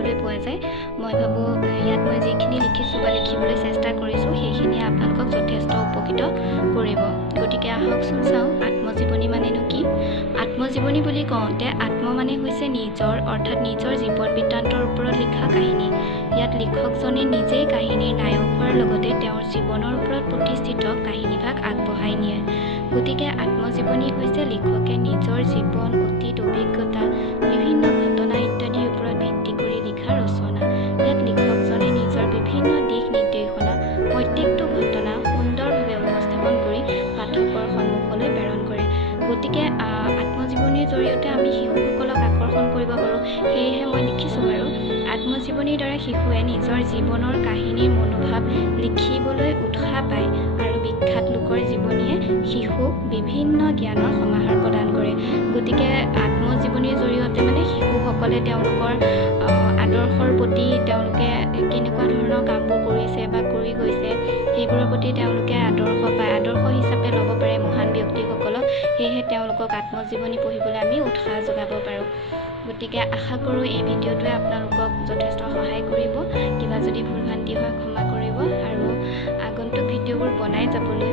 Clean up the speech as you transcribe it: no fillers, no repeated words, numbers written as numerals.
দেখিবলৈ পোৱা যায় মই ভাবো ইয়াত মই যিখিনি লিখিছো বা লিখিবলৈ চেষ্টা কৰিছো সেইখিনি আপোনালোকক যথেষ্ট উপকৃত কৰিব গতিকে আহকচোন চাও আত্মজীৱনী মানেনো কি আত্মজীৱনী বুলি কওঁতে আত্ম মানে হৈছে নিজৰ অৰ্থাৎ নিজৰ জীৱন বৃত্তান্তৰ ওপৰত লিখা কাহিনী ইয়াত লিখকজনে নিজেই কাহিনীৰ নায়ক হোৱাৰ লগতে তেওঁৰ জীৱনৰ ওপৰত প্ৰতিষ্ঠিত কাহিনীভাগ আগবঢ়াই নিয়ে গতিকে আত্মজীৱনী হৈছে লিখকে নিজৰ জীৱন অতীত অভিজ্ঞতা বিভিন্ন ঘটনা ইত্যাদিৰ ওপৰত ভিত্তি কৰি লিখা ৰচনা ইয়াত লিখকজনে নিজৰ বিভিন্ন দিশ নিৰ্দেশনা প্ৰত্যেকটো ঘটনা সুন্দৰভাৱে উপস্থাপন কৰি পাঠকৰ সন্মুখলৈ প্ৰেৰণ কৰে গতিকে আত্মজীৱনীৰ জৰিয়তে আমি শিশুসকলক আকৰ্ষণ কৰিব পাৰোঁ সেয়েহে মই লিখিছোঁ বাৰু আত্মজীৱনীৰ দ্বাৰা শিশুৱে নিজৰ জীৱনৰ কাহিনীৰ মনোভাৱ লিখিবলৈ উৎসাহ পায় আৰু বিখ্যাত লোকৰ জীৱনীয়ে শিশুক বিভিন্ন জ্ঞানৰ সমাহাৰ প্ৰদান কৰে গতিকে আত্মজীৱনীৰ জৰিয়তে মানে শিশুসকলে তেওঁলোকৰ আদৰ্শৰ প্ৰতি তেওঁলোকে কেনেকুৱা ধৰণৰ কামবোৰ কৰিছে বা কৰি গৈছে সেইবোৰৰ প্ৰতি তেওঁলোকে আদৰ্শ পায় আদৰ্শ হিচাপে ল'ব পাৰে মহান ব্যক্তিসকলক সেয়েহে তেওঁলোকক আত্মজীৱনী পঢ়িবলৈ আমি উৎসাহ যোগাব পাৰোঁ গতিকে আশা কৰোঁ এই ভিডিঅ'টোৱে আপোনালোকক যথেষ্ট সহায় কৰিব কিবা যদি ভুল ভ্ৰান্তি হয় ক্ষমা কৰিব আৰু আগন্তুক ভিডিঅ'বোৰ বনাই যাবলৈ